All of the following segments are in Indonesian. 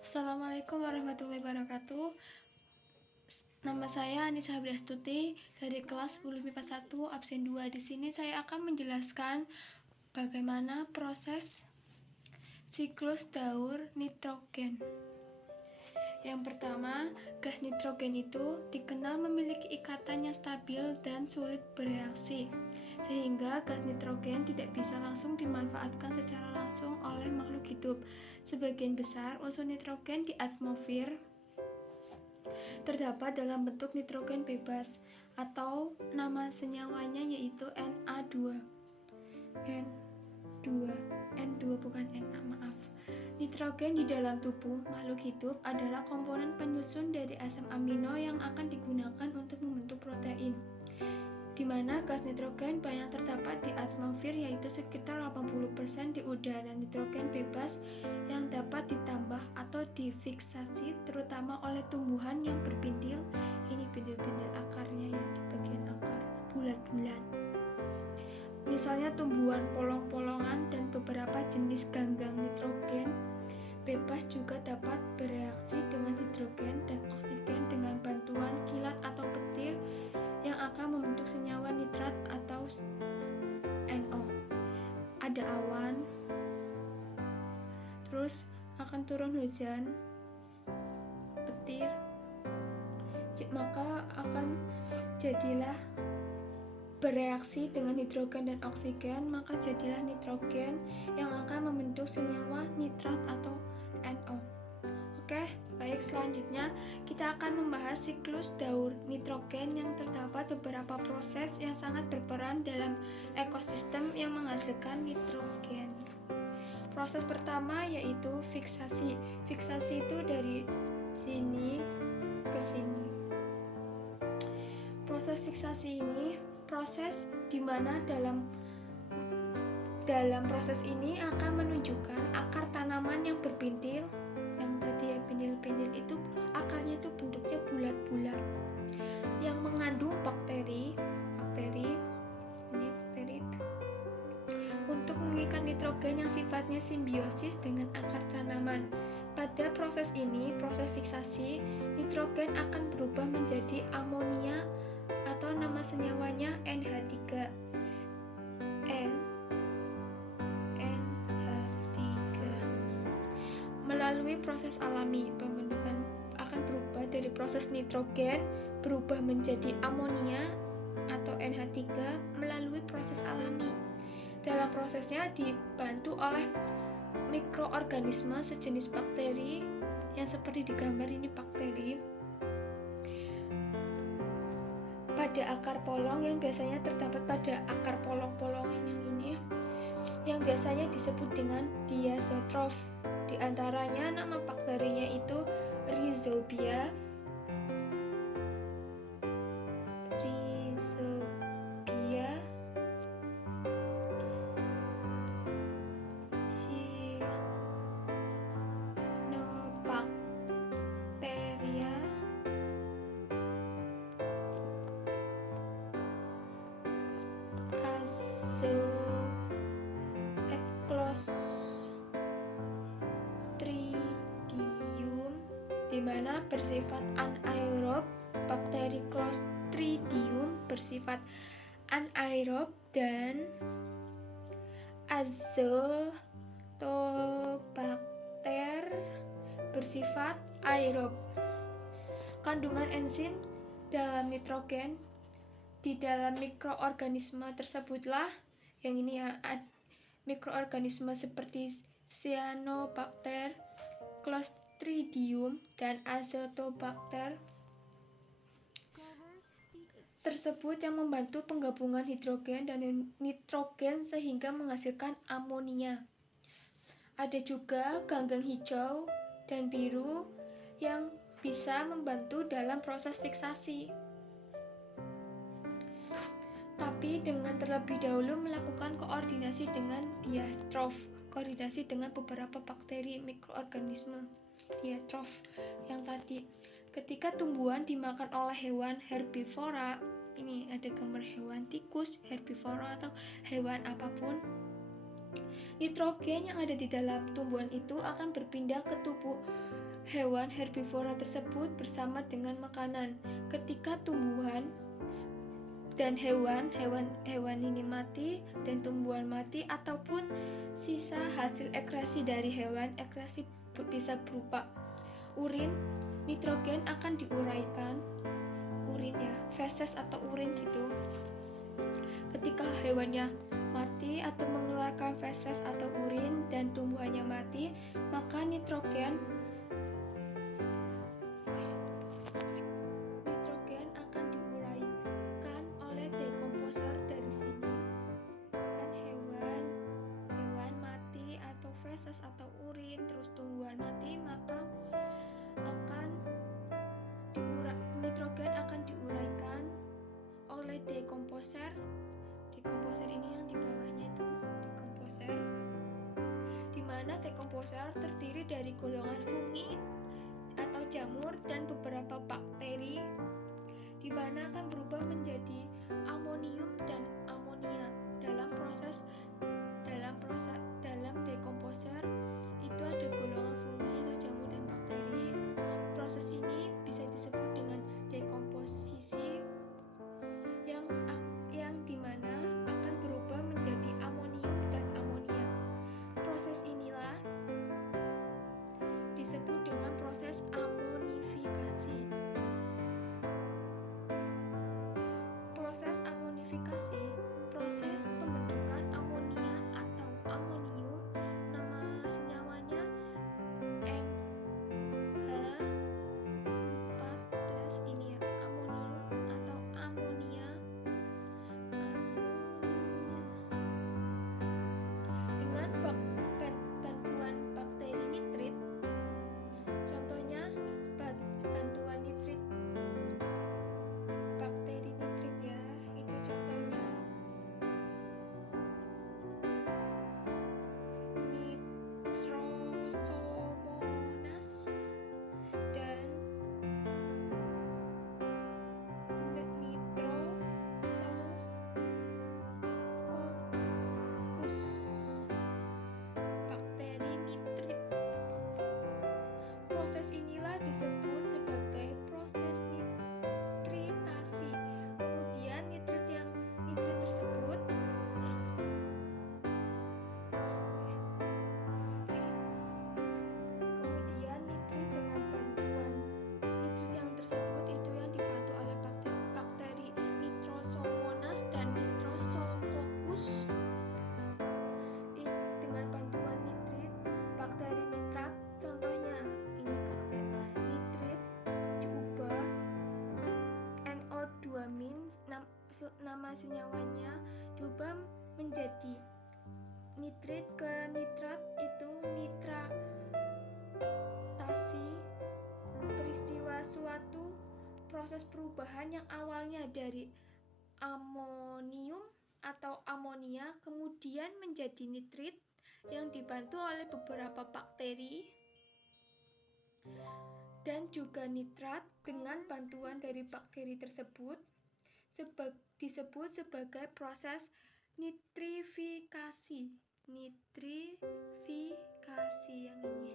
Assalamualaikum warahmatullahi wabarakatuh. Nama saya Anissa Habriastuti dari kelas 10 MIPA 1 absen 2. Di sini saya akan menjelaskan bagaimana proses siklus daur nitrogen. Yang pertama, gas nitrogen itu dikenal memiliki ikatan yang stabil dan sulit bereaksi, sehingga gas nitrogen tidak bisa langsung dimanfaatkan secara langsung oleh makhluk hidup. Sebagian besar unsur nitrogen di atmosfer terdapat dalam bentuk nitrogen bebas atau nama senyawanya yaitu Na2. N2 bukan Na, maaf. Nitrogen di dalam tubuh makhluk hidup adalah komponen penyusun dari asam amino yang akan digunakan untuk membentuk protein. Di mana gas nitrogen banyak terdapat di atmosfer yaitu sekitar 80% di udara nitrogen bebas yang dapat ditambah atau difiksasi terutama oleh tumbuhan yang berbintil. Ini bintil-bintil akarnya yang di bagian akar bulat-bulat. Misalnya tumbuhan polong-polongan dan beberapa jenis ganggang nitrogen bebas juga dapat bereaksi dengan hidrogen dan oksigen dengan bantuan kilat atau petir yang akan membentuk senyawa nitrat atau NO. Ada awan, terus akan turun hujan, petir, maka akan jadilah bereaksi dengan hidrogen dan oksigen, maka jadilah nitrogen yang akan membentuk senyawa nitrat atau NO. Oke, baik, selanjutnya kita akan membahas siklus daur nitrogen yang terdapat beberapa proses yang sangat berperan dalam ekosistem yang menghasilkan nitrogen. Proses pertama yaitu fiksasi. Fiksasi itu dari sini ke sini. Proses fiksasi ini proses di mana dalam proses ini akan menunjukkan akar tanaman yang berbintil, yang tadi ya bintil-bintil itu akarnya itu bentuknya bulat-bulat yang mengandung bakteri untuk mengikat nitrogen yang sifatnya simbiosis dengan akar tanaman. Pada proses ini, proses fiksasi, nitrogen akan berubah menjadi amonia atau nama senyawanya NH3. NH3. Melalui proses alami, pembentukan akan berubah dari proses nitrogen berubah menjadi amonia atau NH3 melalui proses alami. Dalam prosesnya dibantu oleh mikroorganisme sejenis bakteri yang seperti digambar ini bakteri pada akar polong yang biasanya terdapat pada akar polong-polongan yang ini yang biasanya disebut dengan diazotrof. Di antaranya nama bakterinya itu Rhizobia, Cyanobacteria, Clostridium, di mana bersifat anaerob. Bakteri Clostridium bersifat anaerob dan Azotobacter bersifat aerob. Kandungan enzim dalam nitrogen di dalam mikroorganisme tersebutlah yang ini ya, mikroorganisme seperti Cyanobacter, Clostridium, dan Azotobacter tersebut yang membantu penggabungan hidrogen dan nitrogen sehingga menghasilkan amonia. Ada juga ganggang hijau dan biru yang bisa membantu dalam proses fiksasi. Tapi dengan terlebih dahulu melakukan koordinasi dengan diatrof, koordinasi dengan beberapa bakteri mikroorganisme diatrof yang tadi. Ketika tumbuhan dimakan oleh hewan herbivora, ini ada gambar hewan tikus, herbivora atau hewan apapun, nitrogen yang ada di dalam tumbuhan itu akan berpindah ke tubuh hewan herbivora tersebut bersama dengan makanan. Ketika tumbuhan dan hewan ini mati dan tumbuhan mati, ataupun sisa hasil ekskresi dari hewan, ekskresi bisa berupa urin, nitrogen akan diuraikan, urin ya, feses atau urin gitu. Ketika hewannya mati atau mengeluarkan feses atau urin dan tumbuhannya mati, maka nitrogen akan diuraikan oleh dekomposer. Dari sini kan hewan mati atau feses atau urin terus tumbuhan mati, maka nitrogen akan diuraikan oleh dekomposer. Dekomposer ini yang di bawahnya itu dekomposer, di mana dekomposer terdiri dari golongan fungi atau jamur dan beberapa bakteri, di mana akan berubah menjadi amonium dan amonia. Dalam dekomposer itu ada golongan fungi atau jamur dan bakteri. Proses ini bisa disebut dengan dekomposisi, yang dimana akan berubah menjadi amonium dan amonia. Proses inilah disebut dengan proses amonifikasi. Proses amonifikasi, proses pembentukan amonia atau amonium, nama senyawanya NH4+ ini ya, amonium atau amonia. Dengan bantuan bakteri nitrit, contohnya bantuan nitrit, bakteri nitrit ya, itu contohnya Nitrosomonas dan Nitrosococcus. Bakteri nitrit. Proses inilah disebut sebagai proses nitritasi. Kemudian nitrit tersebut itu yang dibantu oleh bakteri Nitrosomonas dan Nitrosococcus. Dengan bantuan nitrit, bakteri nitrat, contohnya ini bakteri nitrit diubah NO2-, nama senyawanya diubah menjadi nitrit ke nitrat, itu nitratasi. Peristiwa suatu proses perubahan yang awalnya dari amonium atau amonia kemudian menjadi nitrit yang dibantu oleh beberapa bakteri dan juga nitrat dengan bantuan dari bakteri tersebut disebut sebagai proses nitrifikasi. Yang ini,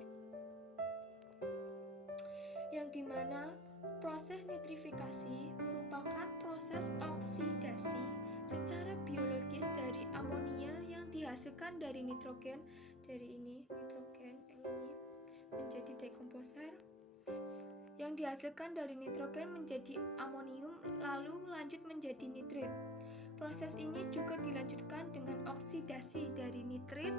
yang dimana proses nitrifikasi merupakan proses oksidasi secara biologis dari amonia yang dihasilkan dari nitrogen, nitrogen menjadi dekomposer, yang dihasilkan dari nitrogen menjadi amonium lalu lanjut menjadi nitrit. Proses ini juga dilanjutkan dengan oksidasi dari nitrit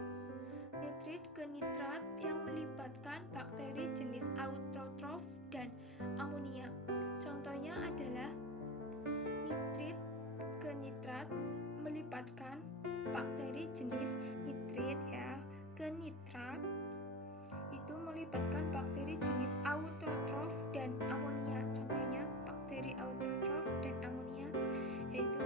ke nitrat yang melibatkan bakteri jenis autotrof dan amonia. Contohnya adalah nitrit ke nitrat melibatkan bakteri jenis nitrit ya, ke nitrat itu melibatkan bakteri jenis autotrof dan amonia. Contohnya bakteri autotrof dan amonia yaitu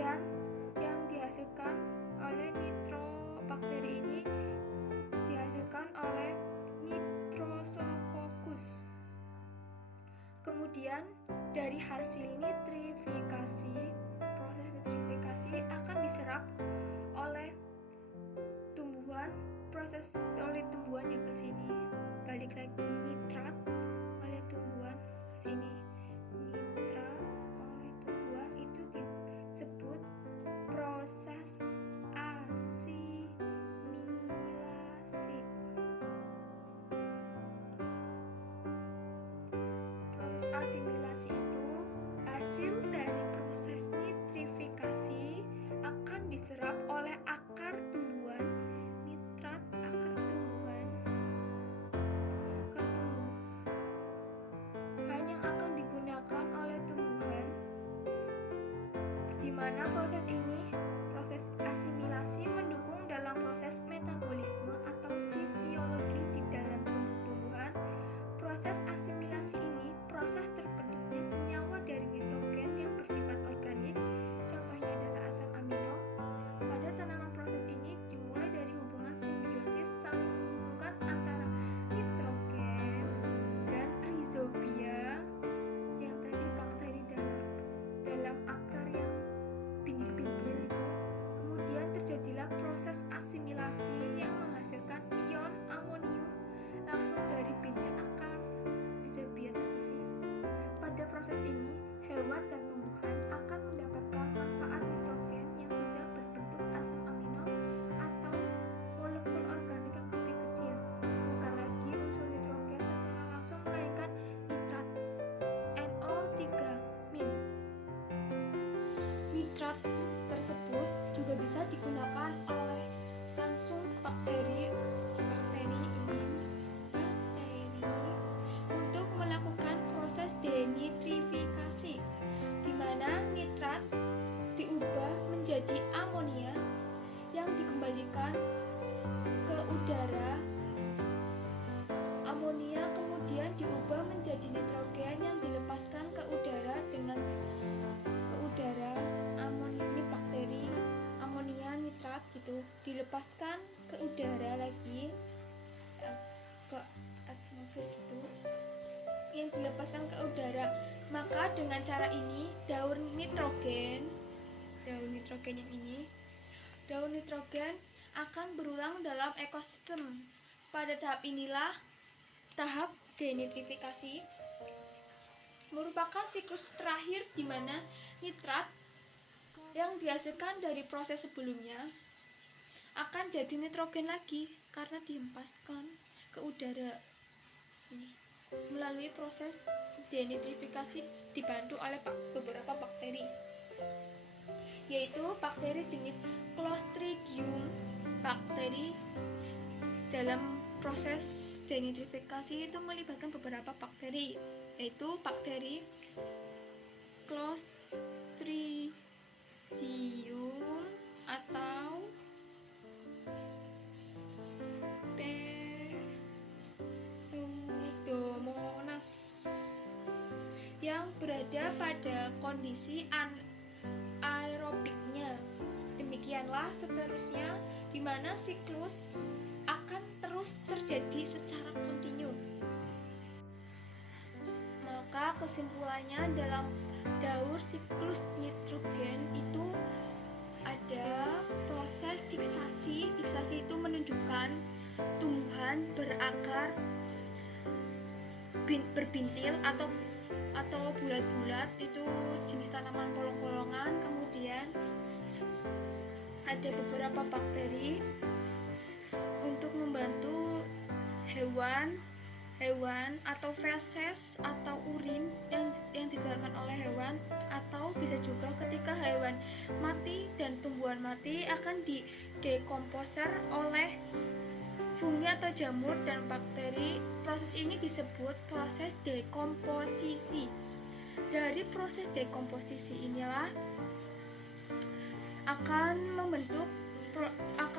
dan yang dihasilkan oleh bakteri ini dihasilkan oleh Nitrosococcus. Kemudian dari hasil nitrifikasi, proses oleh tumbuhan yang ke sini. Balik lagi, nitrat oleh tumbuhan sini. Nitrat oleh tumbuhan itu disebut proses asimilasi. Proses asimilasi itu hasil dari proses nitrifikasi akan diserap oleh akar tumbuhan. Nitrat akar tumbuhan yang akan digunakan oleh tumbuhan, di mana proses asimilasi mendukung dalam proses metabolisme atau fisiologi di dalam tumbuh-tumbuhan. Proses asimilasi ini proses terbentuknya senyawa dari nitrogen yang bersifat organik, contohnya adalah asam amino. Pada tanaman proses ini dimulai dari hubungan simbiosis saling menguntungkan antara nitrogen dan rhizobia yang tadi bakteri dalam akar yang bintil-bintil itu. Kemudian terjadilah proses asimilasi yang menghasilkan ion amonium langsung dari bintil akar rhizobia tadi sih. Pada proses ini, hewan dan tumbuhan akan mendapatkan manfaat nitrogen yang sudah berbentuk asam amino atau molekul organik yang lebih kecil, bukan lagi unsur nitrogen secara langsung melainkan nitrat NO3-. Nitrat tersebut juga bisa digunakan oleh langsung bakteri untuk melakukan proses denitrifikasi, di mana nitrat diubah menjadi amonia yang dikembalikan ke udara. Amonia kemudian diubah menjadi nitrogen yang dilepaskan ke udara ini bakteri amonia nitrat gitu dilepaskan ke udara lagi, ke atmosfer gitu, yang dilepaskan ke udara. Maka dengan cara ini daun nitrogen akan berulang dalam ekosistem. Pada tahap inilah tahap denitrifikasi merupakan siklus terakhir di mana nitrat yang dihasilkan dari proses sebelumnya akan jadi nitrogen lagi karena dihempaskan ke udara ini melalui proses denitrifikasi dibantu oleh beberapa bakteri, yaitu bakteri jenis Clostridium. Bakteri dalam proses denitrifikasi itu melibatkan beberapa bakteri, yaitu bakteri Clostridium atau Pseudomonas yang berada pada kondisi anaerobiknya. Demikianlah seterusnya, di mana siklus akan terus terjadi secara kontinu. Maka kesimpulannya dalam daur siklus nitrogen itu ada proses fiksasi. Fiksasi itu menunjukkan tumbuhan berakar berbintil atau bulat-bulat, itu jenis tanaman polong-polongan. Kemudian ada beberapa bakteri untuk membantu hewan atau feses atau urin yang dikeluarkan oleh hewan, atau bisa juga ketika hewan mati dan tumbuhan mati akan didekomposer oleh fungi atau jamur dan bakteri. Proses ini disebut proses dekomposisi. Dari proses dekomposisi inilah akan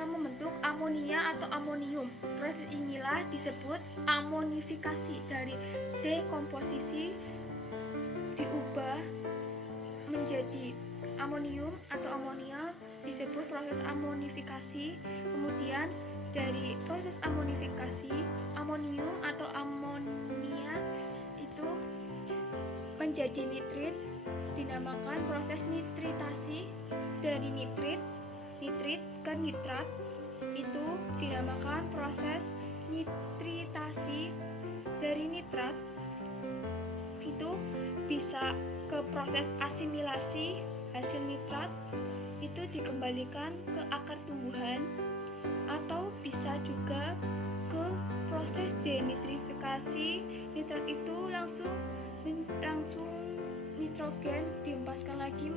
membentuk amonia atau amonium. Proses inilah disebut amonifikasi. Dari dekomposisi diubah menjadi amonium atau amonia disebut proses amonifikasi. Kemudian dari proses amonifikasi, amonium atau amonia itu menjadi nitrit, dinamakan proses nitritasi. Dari nitrit ke nitrat itu dinamakan proses nitritasi. Dari nitrat itu bisa ke proses asimilasi hasil nitrat itu dikembalikan ke akar tumbuhan, atau bisa juga ke proses denitrifikasi. Nitrat itu langsung nitrogen dihempaskan lagi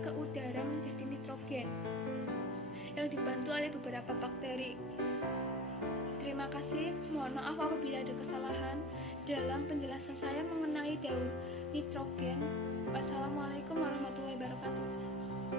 ke udara menjadi nitrogen yang dibantu oleh beberapa bakteri. Terima kasih, mohon maaf apabila ada kesalahan dalam penjelasan saya mengenai daur nitrogen. Wassalamualaikum warahmatullahi wabarakatuh.